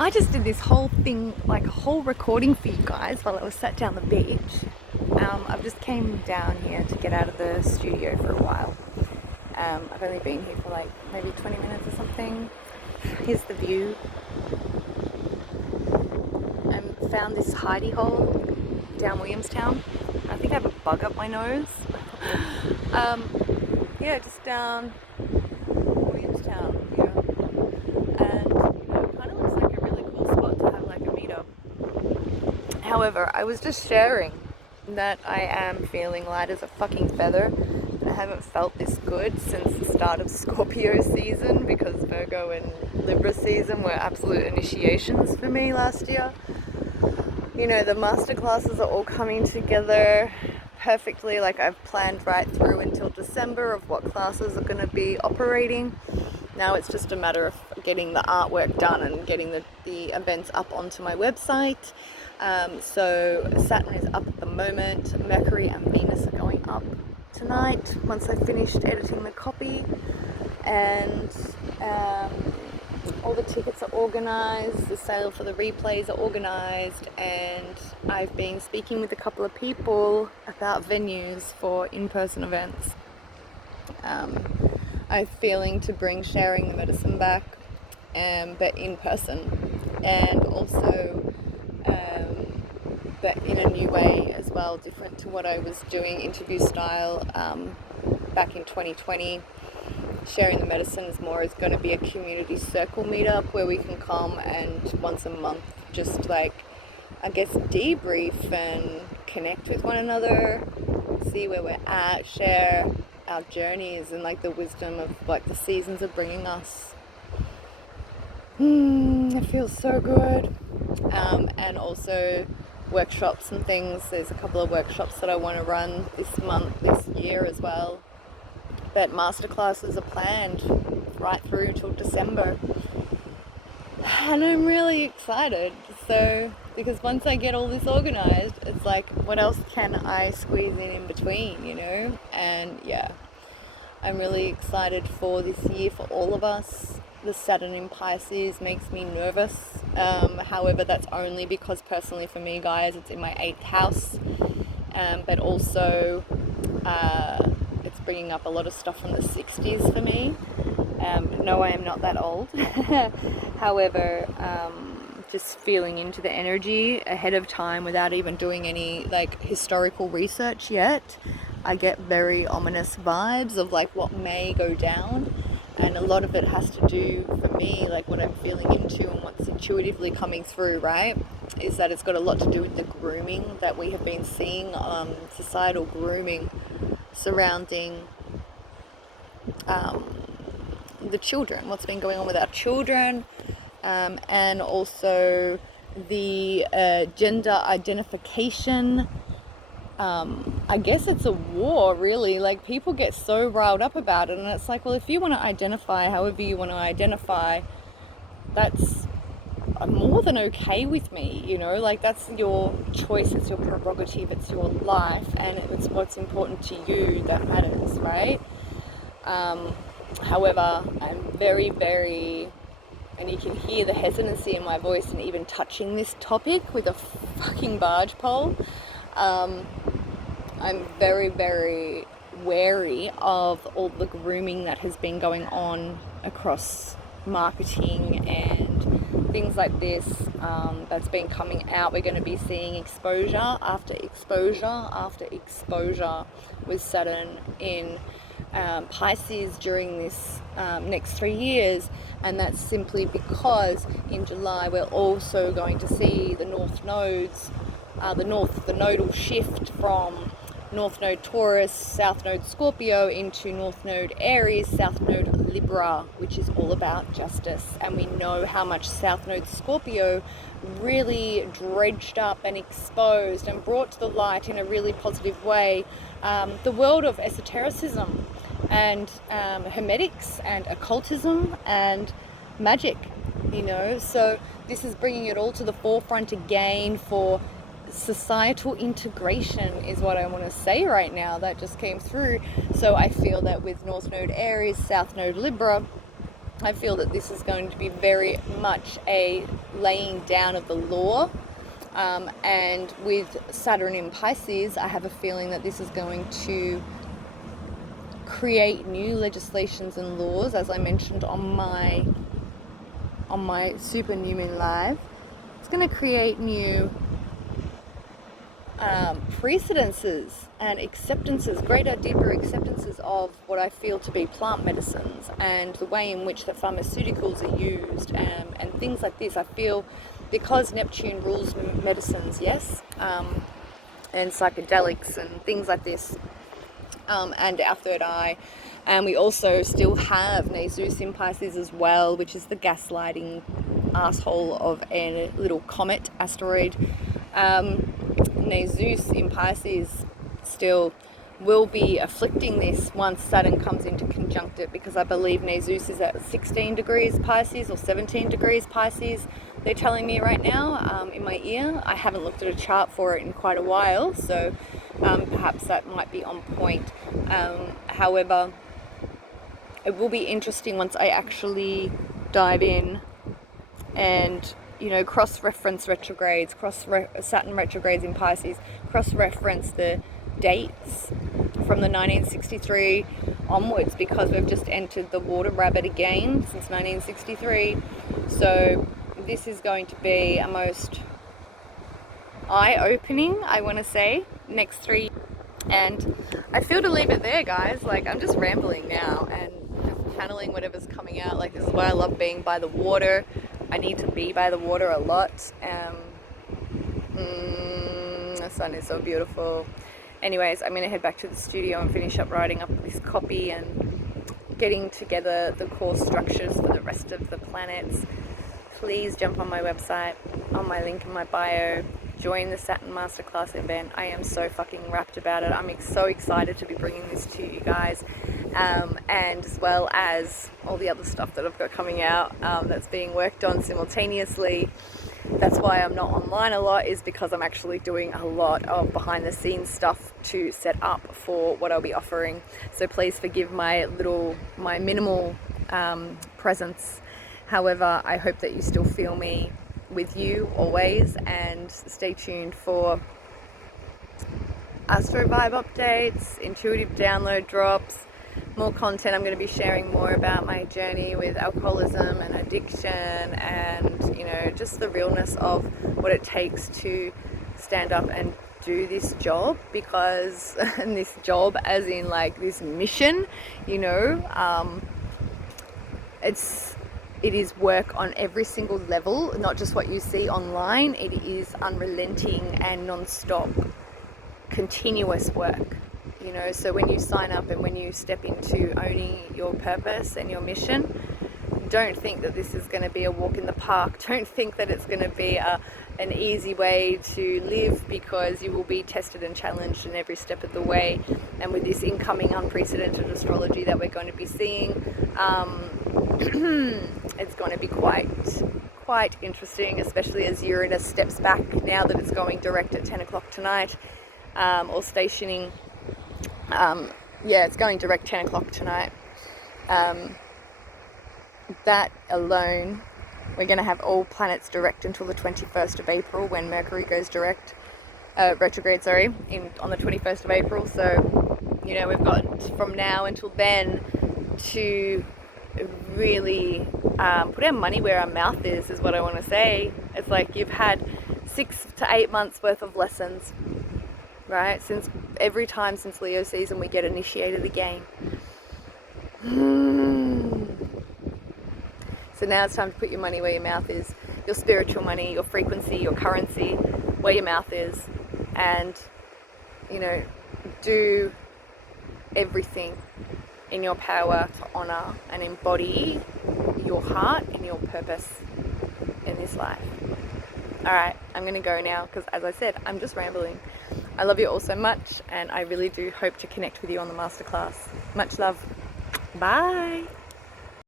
I just did this whole thing, like a whole recording for you guys while I was sat down the beach. I've just came down here to get out of the studio for a while. I've only been here for like maybe 20 minutes or something. Here's the view. I found this hidey hole down Williamstown. I think I have a bug up my nose. Yeah, just down Williamstown here. And it kind of looks like a really cool spot to have like a meetup. However, I was just sharing that I am feeling light as a fucking feather. I haven't felt this good since the start of Scorpio season, because Virgo and Libra season were absolute initiations for me last year. You know, the master classes are all coming together perfectly. Like, I've planned right through until December of what classes are going to be operating. Now it's just a matter of getting the artwork done and getting the events up onto my website. So Saturn is up at the moment. Mercury and Venus are going up tonight once I've finished editing the copy. And all the tickets are organised, the sale for the replays are organised, and I've been speaking with a couple of people about venues for in-person events. I'm feeling to bring sharing the medicine back, but in person, and also but in a new way as well, different to what I was doing interview style back in 2020. Sharing the medicine is going to be a community circle meetup where we can come and once a month just like, I guess, debrief and connect with one another, see where we're at, share our journeys and like the wisdom of like the seasons are bringing us. It feels so good. And also workshops and things. There's a couple of workshops that I want to run this year as well. But masterclasses are planned right through till December. And I'm really excited. So, because once I get all this organized, it's like, what else can I squeeze in between, you know? And yeah, I'm really excited for this year for all of us. The Saturn in Pisces makes me nervous. However, that's only because personally for me, guys, it's in my 8th house. But also, it's bringing up a lot of stuff from the 60s for me. No, I am not that old. However, just feeling into the energy ahead of time without even doing any like historical research yet, I get very ominous vibes of like what may go down. And a lot of it has to do, for me, like what I'm feeling into and what's intuitively coming through, right, is that it's got a lot to do with the grooming that we have been seeing, societal grooming surrounding the children, what's been going on with our children, and also the gender identification. I guess it's a war, really. Like, people get so riled up about it, and it's like, well, if you want to identify however you want to identify, that's more than okay with me, you know, like that's your choice, it's your prerogative, it's your life, and it's what's important to you that matters, right? However, I'm very, very, and you can hear the hesitancy in my voice and even touching this topic with a fucking barge pole. I'm very, very wary of all the grooming that has been going on across marketing and things like this, that's been coming out. We're going to be seeing exposure after exposure after exposure with Saturn in Pisces during this next 3 years, and that's simply because in July we're also going to see the North Nodes, the Nodal shift from North Node Taurus, South Node Scorpio into North Node Aries, South Node Libra, which is all about justice. And we know how much South Node Scorpio really dredged up and exposed and brought to the light in a really positive way the world of esotericism and hermetics and occultism and magic, you know. So this is bringing it all to the forefront again for societal integration is what I want to say right now. That just came through. So I feel that with North Node Aries, South Node Libra, I feel that this is going to be very much a laying down of the law. And with Saturn in Pisces, I have a feeling that this is going to create new legislations and laws, as I mentioned on my Super New Moon Live. It's going to create new precedences and acceptances, greater, deeper acceptances of what I feel to be plant medicines and the way in which the pharmaceuticals are used, and things like this. I feel because Neptune rules medicines, yes, and psychedelics and things like this, and our third eye. And we also still have Zeus in Pisces as well, which is the gaslighting asshole of a little comet asteroid. Zeus in Pisces still will be afflicting this once Saturn comes into conjunct it, because I believe Zeus is at 16 degrees Pisces or 17 degrees Pisces. They're telling me right now in my ear. I haven't looked at a chart for it in quite a while, so perhaps that might be on point. However, it will be interesting once I actually dive in and, you know, cross-reference retrogrades, Saturn retrogrades in Pisces, cross-reference the dates from the 1963 onwards, because we've just entered the water rabbit again since 1963. So this is going to be a most eye-opening, I want to say, next 3 years. And I feel to leave it there, guys. Like, I'm just rambling now and just channeling whatever's coming out. Like, this is why I love being by the water. I need to be by the water a lot. The sun is so beautiful. Anyways, I'm going to head back to the studio and finish up writing up this copy and getting together the core structures for the rest of the planets. Please jump on my website, on my link in my bio. Join the Saturn Masterclass event. I am so fucking rapt about it. I'm so excited to be bringing this to you guys, and as well as all the other stuff that I've got coming out that's being worked on simultaneously. That's why I'm not online a lot, is because I'm actually doing a lot of behind the scenes stuff to set up for what I'll be offering. So please forgive my minimal presence. However, I hope that you still feel me with you always, and stay tuned for Astro Vibe updates, intuitive download drops, more content. I'm going to be sharing more about my journey with alcoholism and addiction, and, you know, just the realness of what it takes to stand up and do this job, because and this job as in like this mission, you know, it is work on every single level, not just what you see online. It is unrelenting and non-stop, continuous work, you know. So when you sign up and when you step into owning your purpose and your mission, don't think that this is going to be a walk in the park. Don't think that it's going to be an easy way to live, because you will be tested and challenged in every step of the way. And with this incoming unprecedented astrology that we're going to be seeing, it's going to be quite interesting, especially as Uranus steps back now that it's going direct at 10 o'clock tonight, or stationing. It's going direct 10 o'clock tonight. That alone, we're going to have all planets direct until the 21st of April, when Mercury goes retrograde, on the 21st of April. So, you know, we've got from now until then to really put our money where our mouth is what I want to say. It's like you've had 6 to 8 months worth of lessons, right? Every time since Leo season we get initiated again. So now it's time to put your money where your mouth is, your spiritual money, your frequency, your currency, where your mouth is, and, you know, do everything in your power to honor and embody your heart and your purpose in this life. Alright, I'm going to go now, because as I said, I'm just rambling. I love you all so much, and I really do hope to connect with you on the masterclass. Much love. Bye.